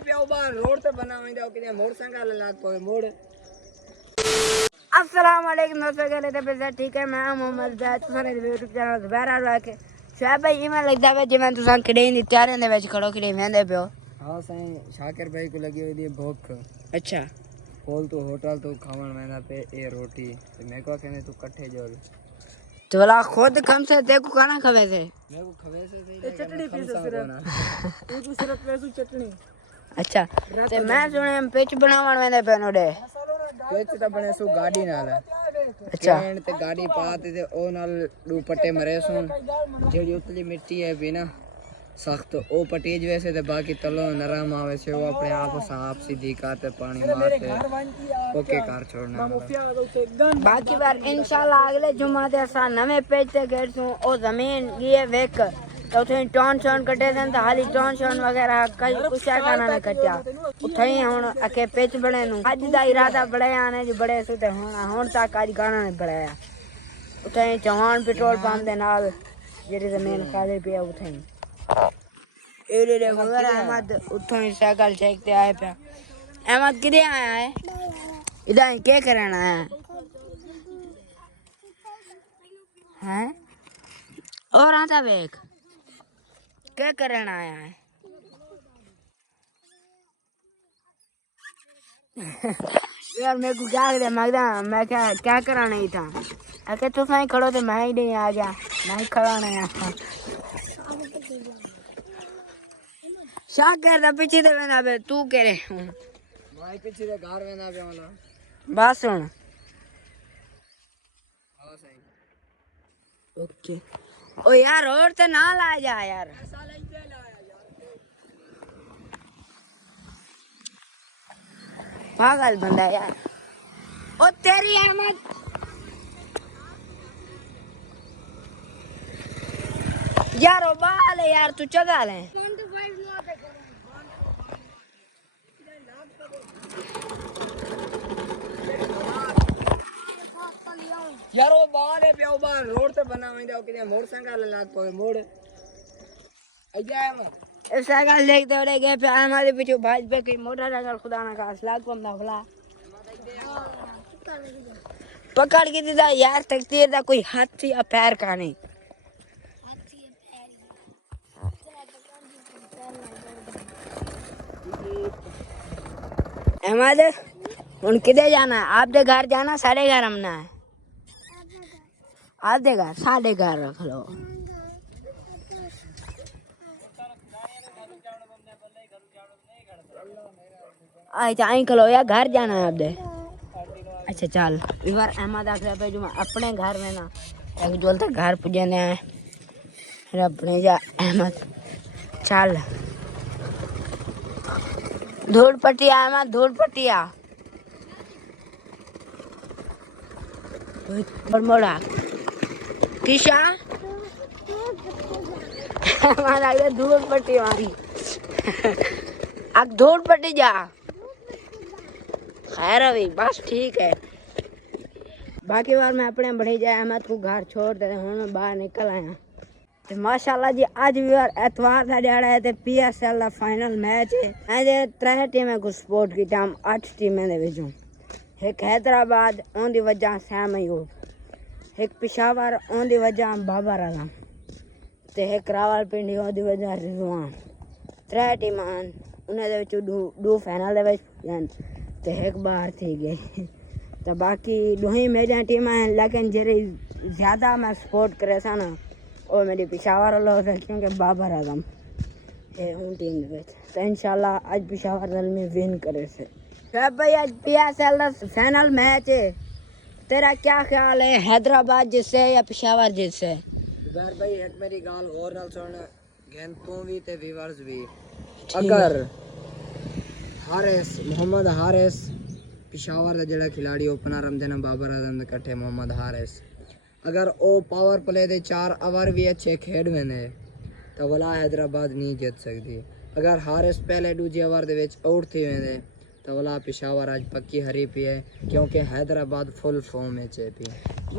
पे बाहर रोड ते बना हुई जाओ कि मोटरसाइकिल लाग पे मोड़। अस्सलाम वालेकुम दोस्तों, क्या लेते पैसा ठीक है। मैं मोहम्मद जाद तुम्हारे यूट्यूब चैनल दोबारा आ के शायद भाई इवें लगदा है जिवें तुसां खड़े दी त्यारियां दे विच खड़ो खड़े वेंदे पियो। हां सही शाकिर भाई को लगी हुई दी भूख। अच्छा बोल तू होटल तो खावन वेंदा पे ए रोटी ते मैं को कहने तू कट्ठे जोल तो वाला खुद कम से देखो खाना खवे से मेरे को खवे से सही चटनी पी सिर्फ तू सिर्फ वैसू चटनी। अच्छा ते मैं सुने पिच बनावन वेंदे पेनोडे पिच ता बने सु गाड़ी नाल। अच्छा कैन ते गाड़ी पाते ते ओ नाल दू पट्टे मरे सुन जेडी उतली मिट्टी है भी ना सख्त ओ पटीज वैसे ते बाकी तलो नरम आवे से वो अपने आप सांप सीधी काते पानी मारते ओके कार छोड़ना बाकी बार इंशाल्लाह अगले जुम्मा ते असा नवे पेज ते गेड़सू ओ जमीन ये वेक तो थे टॉन शॉन कटे थे तो हाली टॉन शॉन वगैरह कई कुछ काना ने कटिया उठई हुन अके पेच बने नु आज दा इरादा बड़े आने जो बड़े सुते हुन तक आज गाना ने बढ़ाया उठई चौहान पेट्रोल पंप दे नाल जेडी जमीन खाली पिया उठई एरे रे मगर अहमद उठो ही साइकिल चेकते आए पे अहमद किदे आया है इधर क्या करना है हैं और आता वेख क्या करना आया है यार मेरे को क्या करे मैं क्या कराना ही था अके तू सही खड़ो थे मैं ही नहीं आ गया मैं ही खड़ा नहीं आता शाक कर दा पीछे दे वेना बे तू करे भाई पीछे दे घर वेना बे वाला बस सुन हां सही ओके ओ यार और ते ना ला जा यार पागल बंदा यार ओ तेरी अहमद यार ओ बाल यार तू चगा ले यार वो बाल है पे बाहर रोड ते बना हुई जाओ कि मोटरसाइकिल लाग पे मोड़ अया ए साइकिल लेके दौड़े गए पे हमारे पीछे भाज पे कहीं मोटरसाइकिल खुदा ना खास लाग पमदा भला पकड़ के दीदा यार तकदीर दा कोई हाथ या पैर का नहीं अहमद हुन किधे जाना है आपके घर जाना साढ़े घर हमना है आपके घर साढ़े घर रख लो अच्छा आई खलो या घर जाना है आपदे अच्छा चल इस बार अहमद आखिर पे जो अपने घर में ना एक जोलते घर पुजाने आए फिर अपने जा अहमद चल धूल पटिया अहमद धूल पटिया मोड़ा किशा हमारा धूल पट्टी मारी अब धूल पट्टी जा खैर अभी बस ठीक है बाकी बार मैं अपने बढ़ी जाए अहमद को घर छोड़ दे हूँ मैं बाहर निकल आया तो माशाल्लाह जी आज भी यार एतवार का दिहाड़ा है तो PSL का फाइनल मैच है अजे 3 टीमें को सपोर्ट की टाइम 8 टीमें दे विचों एक हैदराबाद ओन दी वजह सैम अयूब एक पिशावर ओन दी वजह बाबर आजम ते एक रावलपिंडी ओन दी वजह रिजवान 3 टीमां उन्हें दे विचों दो फाइनल दे विच ते एक बाहर थी गई तो बाकी दो ही मेरी टीमां हैं लेकिन जेरी ज़्यादा मैं सपोर्ट करे सा ना वो मेरी पिशावर वालों से क्योंकि बाबर आजम है उन टीम में तो इंशाल्लाह आज पिशावर दल में विन करे से क्या भाई आज PSL का फाइनल मैच है तेरा क्या ख्याल है हैदराबाद जिससे या पिशावर जिससे यार भाई एक मेरी गाल और नाल सुन गेंद तू भी ते व्यूअर्स भी अगर हारिस मोहम्मद हारिस पिशावर का जेड़ा खिलाड़ी ओपनर रमदे ने बाबर आजम दे कट्ठे मोहम्मद हारिस अगर ओ पावर प्ले दे 4 ओवर भी अच्छे खेड वेंदे तो वला हैदराबाद नहीं जीत सकती अगर हारिस पहले दूजे ओवर दे विच आउट थी वेंदे तो वला पिशावर आज पक्की हरी पी है क्योंकि हैदराबाद फुल फॉर्म में चे पी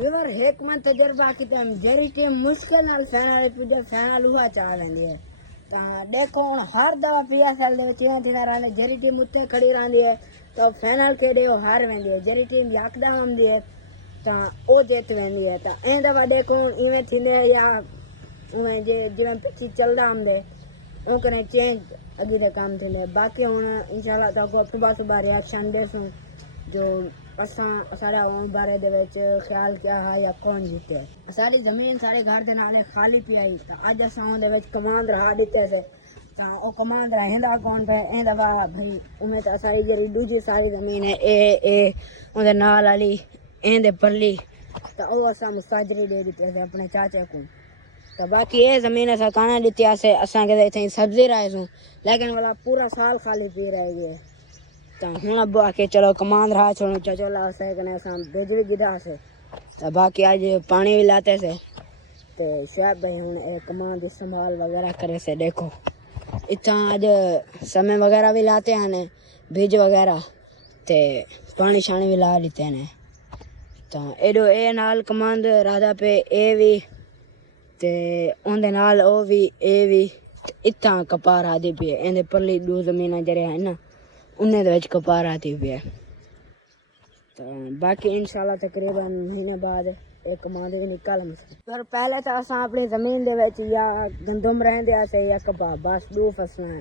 यार एक मन तजर्बा की जरी टीम मुश्किल नाल फाइनल पुजे फाइनल हुआ चाह लेंदी है देखो हुण हर दफ़ा PSL दे विच इएं थींदा रहंदा जहिड़ी टीम उते खड़ी रहंदी है तो फाइनल खेॾे हो हार वेंदी है, जहिड़ी टीम यकदम आंदी है तो वो जीत वेंदी है। तो ऐं दफ़ा देखो इवें थींदे या उवें जिवें पिछी चलदा आंदे उन कने चेंज अॻी दे कम थींदे। बाक़ी हुण इंशाल्लाह तव्हांखे सुबह सुबह रिएक्शन ॾिसूं जो असां साढ़े उन बारे दे विच ख्याल क्या है या कौन जीते। सारी जमीन साढ़े घर दे नाले खाली पई आई तो अज असां उहदे विच कमांड रहा दिते से तो वो कमांड रहंदा कौन पे ऐं दफ़ा भाई उमें तो असारी जेह्ड़ी दूजी सारी जमीन है ए उहदे नाल वाली ऐं दे परली तो वो असां मुस्ताजरी दे दिते से अपने चाचे को। तो बाकी ये जमीन असां काना दित्ती से असांखे इत्थें सब्जी रायसूं लेकिन वाला पूरा साल खाली पी रह गए। तो हूँ अब आके चलो कमांड रहा छोड़ो चचोला से कने असां बिजली गिदा से तो बाकी आज पानी भी लाते से तो शायद भाई हूँ एक कमांड संभाल वगैरह करे से। देखो इतना आज समय वगैरह भी लाते हैं बीज वगैरह ते पानी शानी भी ला देते हैं। तो एडो ए नाल कमांड राधा पे ए भी ते उनदे नाल ओ भी ए भी इतना कपार आदि पे एंदे परली दो जमीन जरे है ना उन्हें दे विच कपार आती पे। तो बाकी इंशाल्लाह तकरीबन महीने बाद एक कमांड भी निकाल पर पहले तो असां अपनी जमीन दे विच या गंदम रहंदे से या कपा बस दो फसलां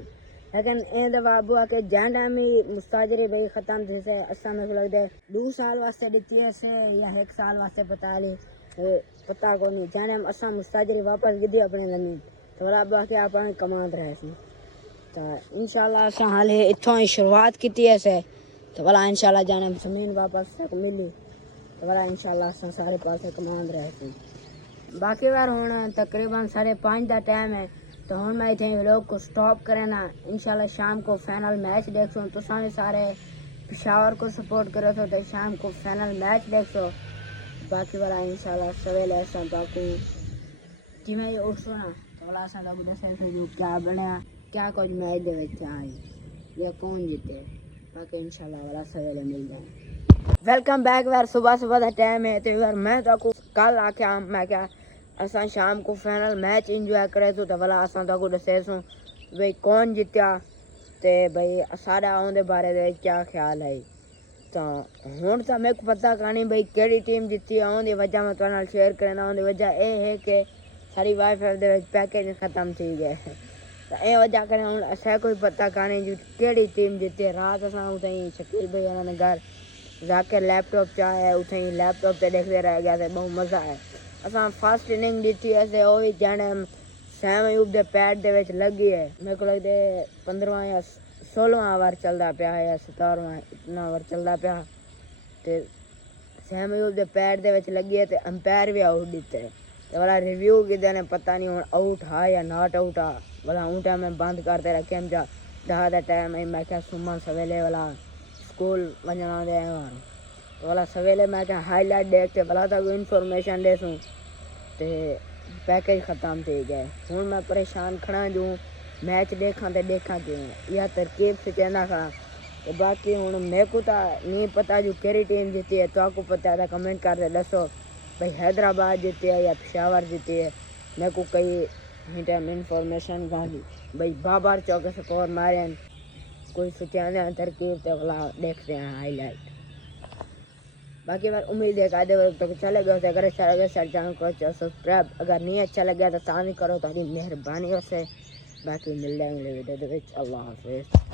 लेकिन ए दफा अबू आके जैं टाइम ही मुस्ताजरी भाई खत्म थी से असां मेरे लगदे 2 साल वास्ते दित्ती से या 1 साल वास्ते पता को नहीं जैं टाइम असां मुस्ताजरी वापस गिदी अपनी जमीन तो वाला अबू आके अपन कमांड रहे सी। तो इंशाल्लाह असां हाल इत्थों ही शुरुआत की से तो वाला इंशाल्लाह जाने जमीन वापस मिली तो वाला इंशाल्लाह असां सारे पास कमांड रहे सी। बाकी बार हुण तकरीबन 5:30 का टाइम है तो हुण मैं इतने व्लॉग को स्टॉप करें ना। इंशाल्लाह शाम को फाइनल मैच देखो तो भी सारे पेशावर को सपोर्ट करो तो शाम को फाइनल मैच देखो। बाकी वाला इंशाल्लाह सवेले असां बाकी जिमें उठो ना तो वाला असां लोग दसे जो क्या बनया क्या कुछ मैच दे विच आई या कौन जीते बाकी इंशाल्लाह वाला सवेले मिल जाए। वेलकम बैक यार सुबह सुबह का टाइम है तो यार मैं तो कल आख्या मैं क्या असां शाम को फाइनल मैच इंजॉय करे तो वाला असां तो दसेसूं भाई कौन जीत्या ते भाई सारा उनके बारे में क्या ख्याल है। तो हुण तो मेरे को पता कहानी भाई केड़ी टीम जीती है उनकी वजह मैं तुहाडे नाल शेयर करना। उनकी वजह यह है कि सारी वाईफाई दे विच पैकेज खत्म थी गए तो ये वजह करें हुण असां कोई पता कहानी जो केड़ी टीम जीती है। रात असां उतई शकील भाई उन्होंने घर जाके लैपटॉप चाहे उतई लैपटॉप पे देखते रह गया बहुत मज़ा है। असां फर्स्ट इनिंग दी ऐसे वो भी जाने सैम अयूब के पैड दे विच लगी है मेरे को लगते 15वां या 16वां ओवर चलता पाया है या 17वां इतना ओवर चलता पाया तो सैम अयूब के पैड दे विच लगी है तो अंपायर भी आउट दिते तो वाला रिव्यू किदे ने पता नहीं हुण आउट हा या नॉट आउट आ वाला ऊँ टाइम में बंद करते रखे हम जा 10 का टाइम है। मैं क्या सुबह सवेले वाला स्कूल वजना दे तो वाला सवेले मैं क्या हाईलाइट देखते वाला तक इन्फॉर्मेशन देसूँ तो पैकेज ख़त्म थी गए। हूँ मैं परेशान खड़ा जूँ मैच देखा क्यों यह तरकीब से कहना खड़ा तो बाकी हूँ मेरे को तो नहीं पता जो केरी टीम जीती है तो आपको पता है कमेंट करते दसो भाई हैदराबाद जीती है या पेशावर जीती है। मेरे को कई टाइम इन्फॉर्मेशन गाली भाई बाबर चौके स्कोर मारे कोई सोचा तरकीब तो वाला देखते हैं हाईलाइट। बाकी बार उम्मीद है आधे वक्त तक चले गए अगर अच्छा लगे सर चैनल को सब्सक्राइब अगर नहीं अच्छा लगे तो साथ ही करो ताकि मेहरबानी से बाकी मिल जाएंगे वीडियो अल्लाह हाफिज़।